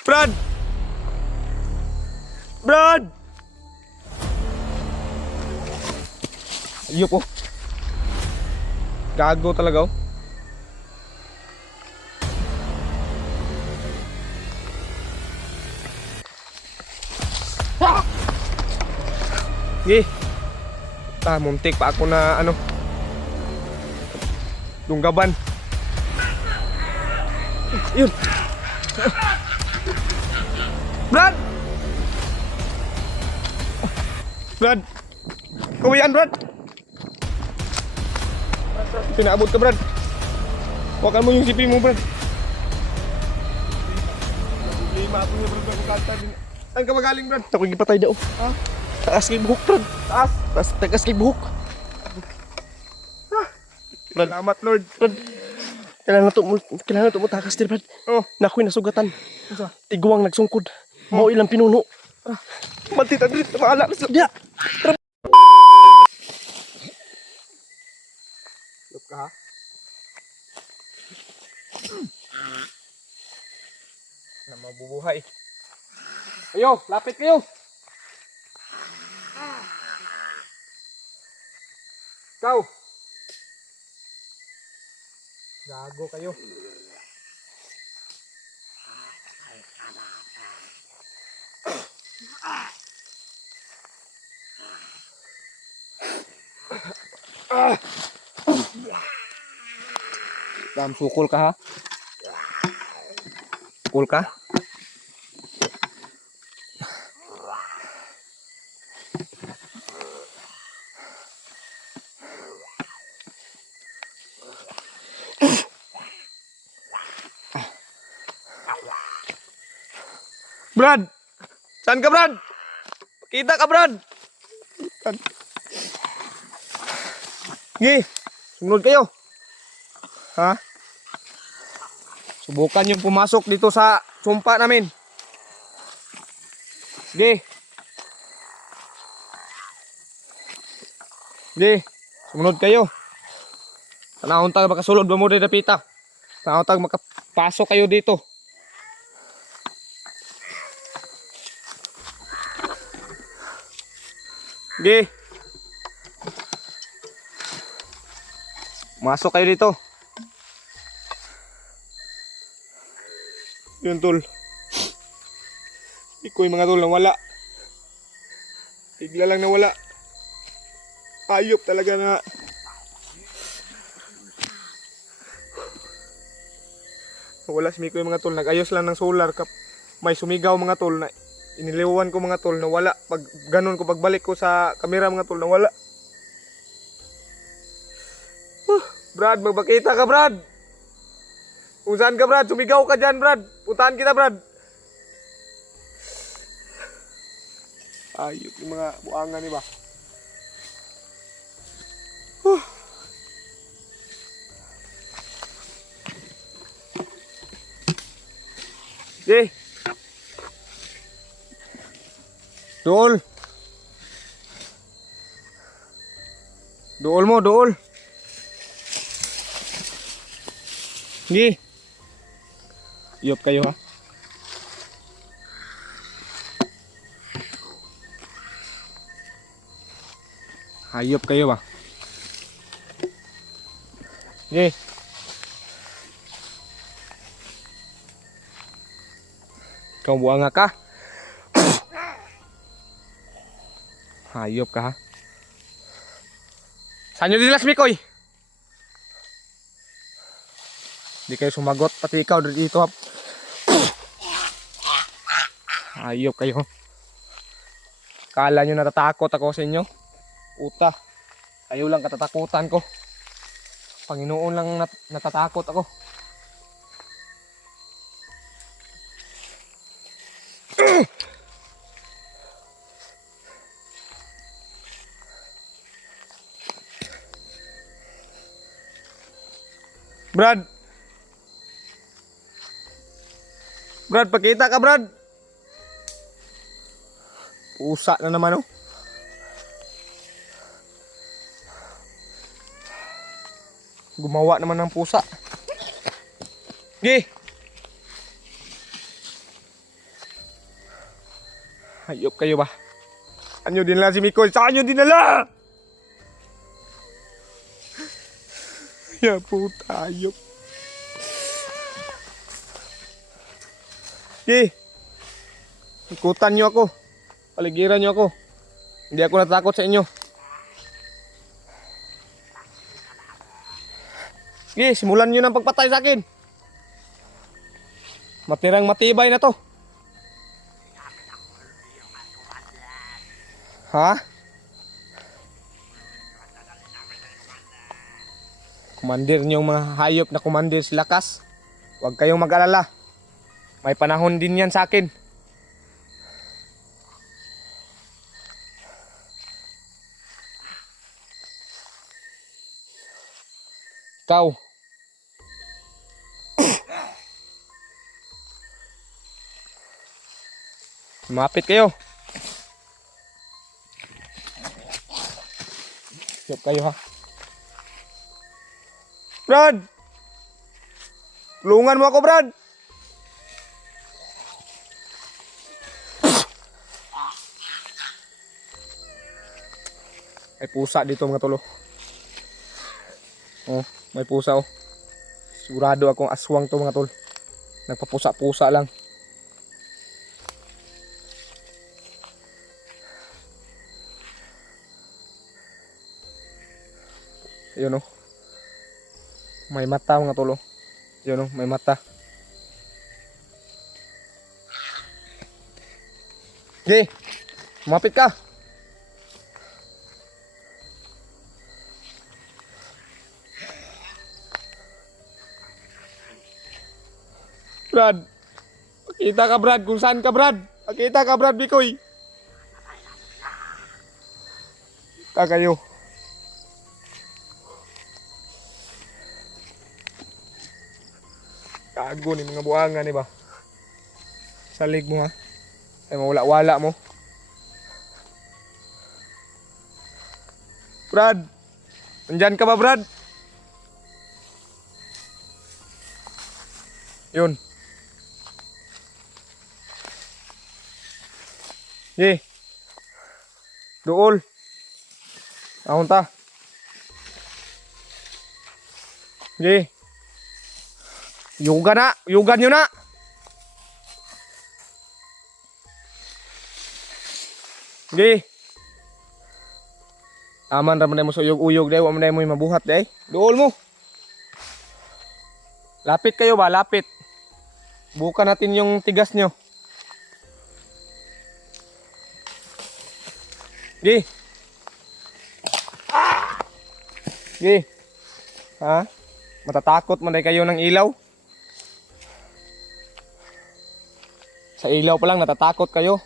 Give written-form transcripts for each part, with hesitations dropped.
Brad! Brad! Ayop oh. Gago talaga oh. Sige. Muntik pa ako na ano. Dunggaban. Yun. Brad! Brad! Kawian Brad! Pinaabot ka Brad. Huwakan mo yung sipi mo Brad. Lima ako niya Brad. Saan ka magaling Brad? Ako yung ipatay daw. Ha? Taas kay buhok, Brad. Taas? Taas kay buhok. Brad. Salamat Lord. Brad. Kailangan na ito mo takas din, Brad. Oh. Na ako'y nasugatan. Isa. Tiguang nagsungkod. Mao ilang pinuno. Mantita dito. Maala na siya. Ya! Lop ka ha? Na mabubuhay. Ayo, lapit kayo. Ikaw. Gago kayo. Sukul ka ha? Sukul ka? Brad! Saan ka Brad? Kita ka Brad! Gi! Sunod kayo! Ha? Subukan yung pumasok dito sa sumpa namin. Sige. Sige. Sumunod kayo. Tanahon tag makasulod ba mo dito pita? Tanahon tag makapasok kayo dito. Sige. Masok kayo dito. Yun tol. Iko yung mga tol nawala. Bigla lang nawala. Ayop talaga na. Nawala si Miko yung mga tol. Nag-ayos lang ng solar. May sumigaw mga tol na iniliwan ko mga tol. Nawala. Pag ganun ko pagbalik ko sa kamera mga tol nawala. Brad, magbakita ka Brad. Kung saan ka Brad, sumigaw ka dyan Brad. Puntahan kita Brad. Ayok yung mga buangan diba. Okay. Dool. Dool mo, dool. Sige. Iyop kayo ha. Hayop kayo ba? Sige. Ikaw buanga ka. Hayop ka ha. Saan nyo dilas Mikoy? Hindi kayo sumagot, pati ikaw dito ha. Hayop kayo. Kala nyo natatakot ako sa inyo? Puta, kayo lang katatakutan ko. Panginoon lang natatakot ako. Brad! Brad, pakita ka Brad! Pusa na naman oh. Gumawa naman ng pusa. Gi! Hayop kayo ba? Saan nyo dinala si Mikoy? Saan nyo dinala? Ya puta, hayop. Sige. Ikutan nyo ako. Paligiran nyo ako. Hindi ako natakot sa inyo. Sige, simulan nyo ng pagpatay sa akin. Matirang matibay na to. Ha? Kumandir niyong mga hayop na kumandir si Lakas. Huwag kayong mag-alala. May panahon din yan sa akin. Ikaw. Lumapit kayo. Siap kayo ha. Brad! Tulungan mo ako, Brad! May pusa dito mga tolo. Oh, may pusa oh. Sigurado akong aswang to mga tol. Nagpapusa-pusa lang. Ayun oh. May mata mga tol oh. Ayun oh, may mata. Okay, lumapit ka. Brad, pakita ka Brad, kung saan ka Brad. Pakita ka Brad, Bikoy. Kita kayo. Kago ni mga buangan ni ba? Salig mo ha. Ay mawala-wala mo. Brad, nandyan ka ba Brad? Yun. Ye. Dool. Ahon ta. Ye. Yugan na, yugan nyo na. Ye. Aman raman mo sa uyog-uyog deh, wa man mo mabuhat deh. Dool mo. Lapit kayo ba? Lapit. Bukan natin yung tigas nyo. Gi. Gi. Ha? Matatakot man kayo ng ilaw? Sa ilaw pa lang natatakot kayo.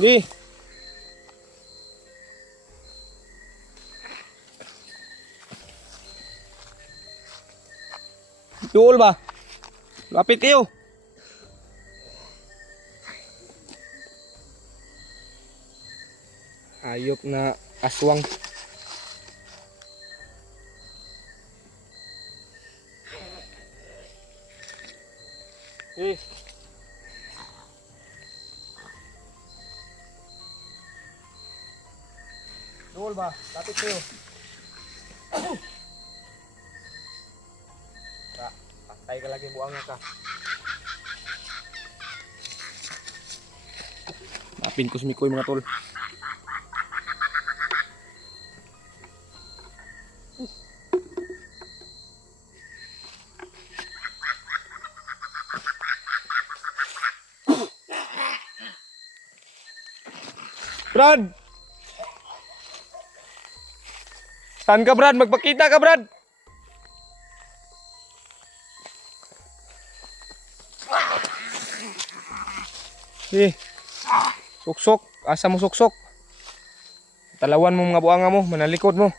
Gi. Dool ba? Lapit kayo. Ayop na aswang. Eh. Dool ba? Lapit kayo. Patay ka lagi buang ka. Napin ko si Mikoy mga tol. Brad! Saan ka Brad? Magpakita ka Brad! Eh, suksok, asa mo suksok? Talawan mo mga buanga mo, manalikod mo.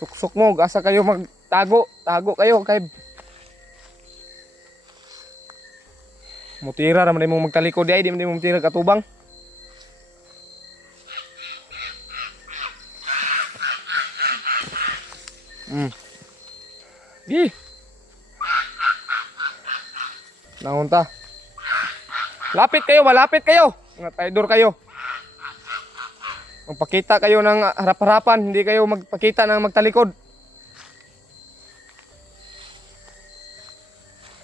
Suksok mo, asa kayo magtago, tago kayo kay mutira raman mo magtalikod di ay di mo mutira katubang. Gi. Naunta. Lapit kayo, malapit kayo. Mga traidor kayo. Magpakita kayo ng harap-harapan, hindi kayo magpakita ng magtalikod.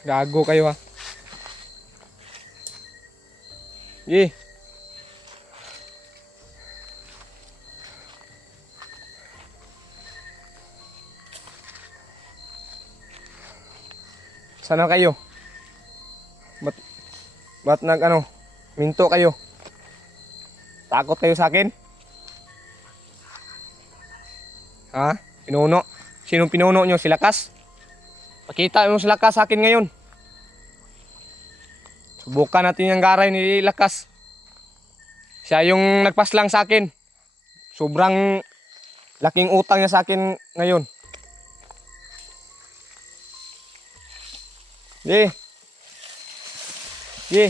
Gago kayo ha. Gi. Sana kayo? Ba't minto kayo? Takot kayo sa akin? Ha? Pinuno? Sinong pinuno nyo? Si Lakas? Pakita mo si Lakas sa akin ngayon. Subukan natin yung garay ni Lakas. Siya yung nagpaslang sa akin. Sobrang laking utang niya sa akin ngayon. Gi. Gi.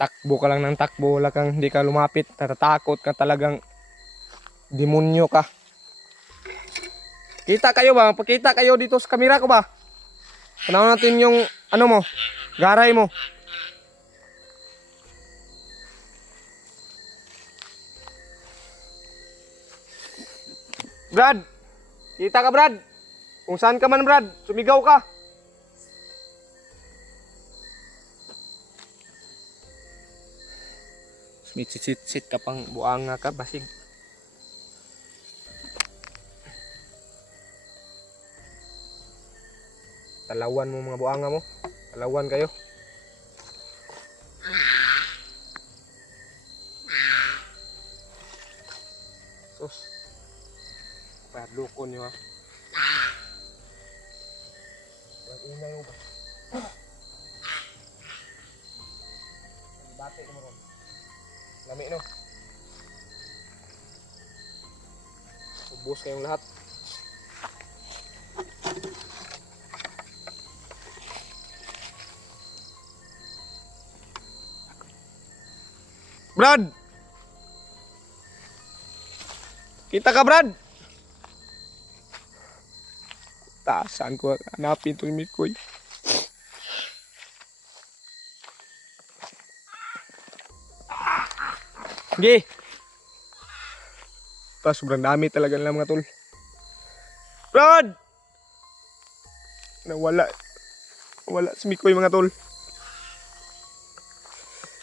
Takbo ka lang ng takbo, wala kang hindi ka lumapit, natatakot ka talagang demonyo ka. Kita kayo ba? Pakita kayo dito sa kamera ko ba? Panahon natin yung mo, garay mo. Brad! Kita ka Brad? Kung saan ka man Brad, sumigaw ka. Smit-sit ka pang buanga ka, basig. Talawan mo mga buanga mo. Talawan kayo. Sus. Padlukon nyo ha. Ingay mo ba? Bate mo ron. Lami no. Ubos kayong lahat. Brad! Kita ka Brad? Saan ko hanapin itong Mikoy? Gi! Sobrang dami talaga nila mga tol. Brad! Nawala. Nawala si Mikoy mga tol.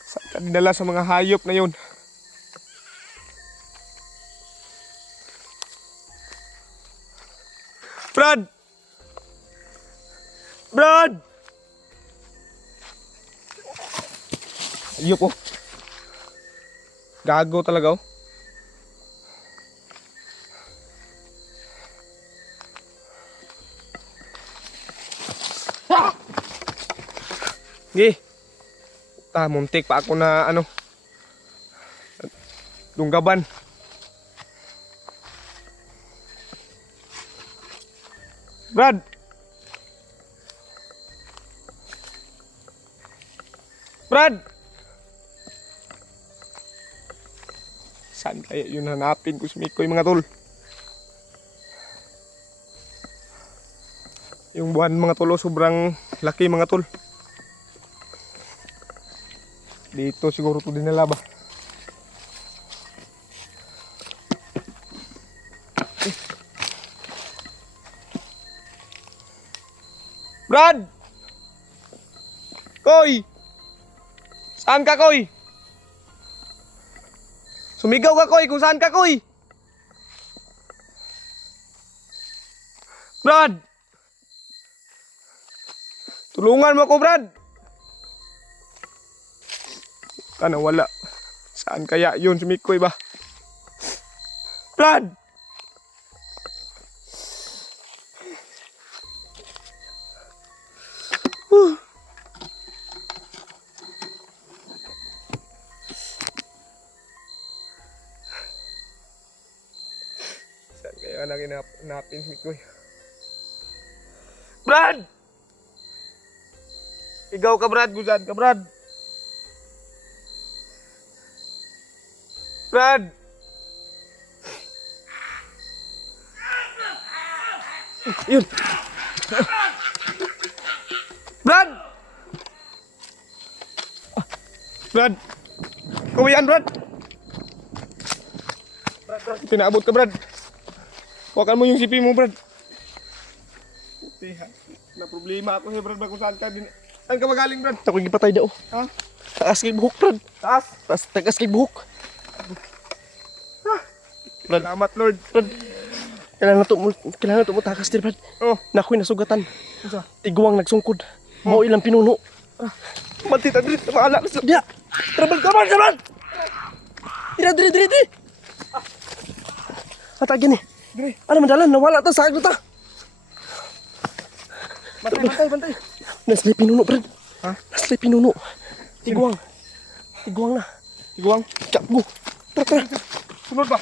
Saan ka dinala sa mga hayop na yun? Brad! Brad! Ayop oh. Gago talaga oh. Gi. Muntik pa ako na lunggaban. Brad! Brad! Saan kaya yun hanapin ko si Mikoy mga tol? Yung buwan mga tol sobrang laki mga tol. Dito siguro ito dinala ba? Brad! Koy! Saan ka Koy? Sumigaw ka Koy kung saan ka Koy? Brad! Tulungan mo ako Brad! Kana wala. Saan kaya yun si Mikoy ba? Brad! Saan kaya hanapin si Mikoy? Brad! Ikaw ka Brad, guzan ka Brad. Brad! Yun. Brad! Brad! Kumayan, Brad! Pinaabot ka, Brad. Huwakan mo yung sipi mo, Brad. Puti, ha? Na problema ako sa'yo, Brad. Kung saan ka din. Saan ka magaling, Brad? Ako gipatay daw. Ha? Taas kay buhok, Brad. Taas! Taas kay buhok. Brad. Salamat, Lord. Brad. Kailangan na to mo takas dir, Brad. Oh. Nakoy nasugatan. Ano? Tiguang nagsungkod. Mao ilang pinuno. Mantita, Brad. Maala ka sa... Dia. Trabal ka, Brad. Diri. Atagin ni. Dire. Ano madalan nawala ta sa aglo ta. Bantay. Naslay pinuno, Brad. Ha? Naslay pinuno. Tiguang na. Iguang. Go. Tara. Sunod ba?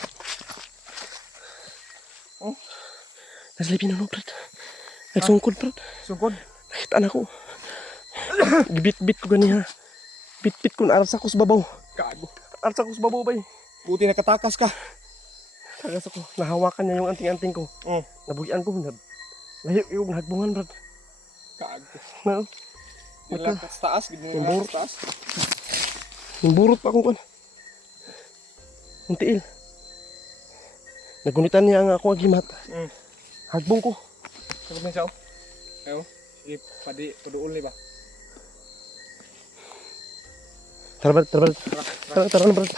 Naslay pinuno, Brad. Nagsungkod, Brad. Sungkod. Nakita na ko. Gibit-bit ko ganiha. Bit-bit ko na arsa ko sa babaw. Gago. Arsa ko sa babaw, bay. Buti nakatakas ka. Tagas ako. Nahawakan niya yung anting-anting ko. Oh. Nabuhian ko. Layo yung nagbungan, Brad. Gago. Na, Nilakas taas. Gini Yung nilakas taas. Nimburot pa akong kuan. Ang tiil. Nagunitan niya ang ako agimat. Hagbong ko. Sagot na siya, oh. Ayaw. Sige, paduol ni ba? Tara, Brad. Tara na, Brad.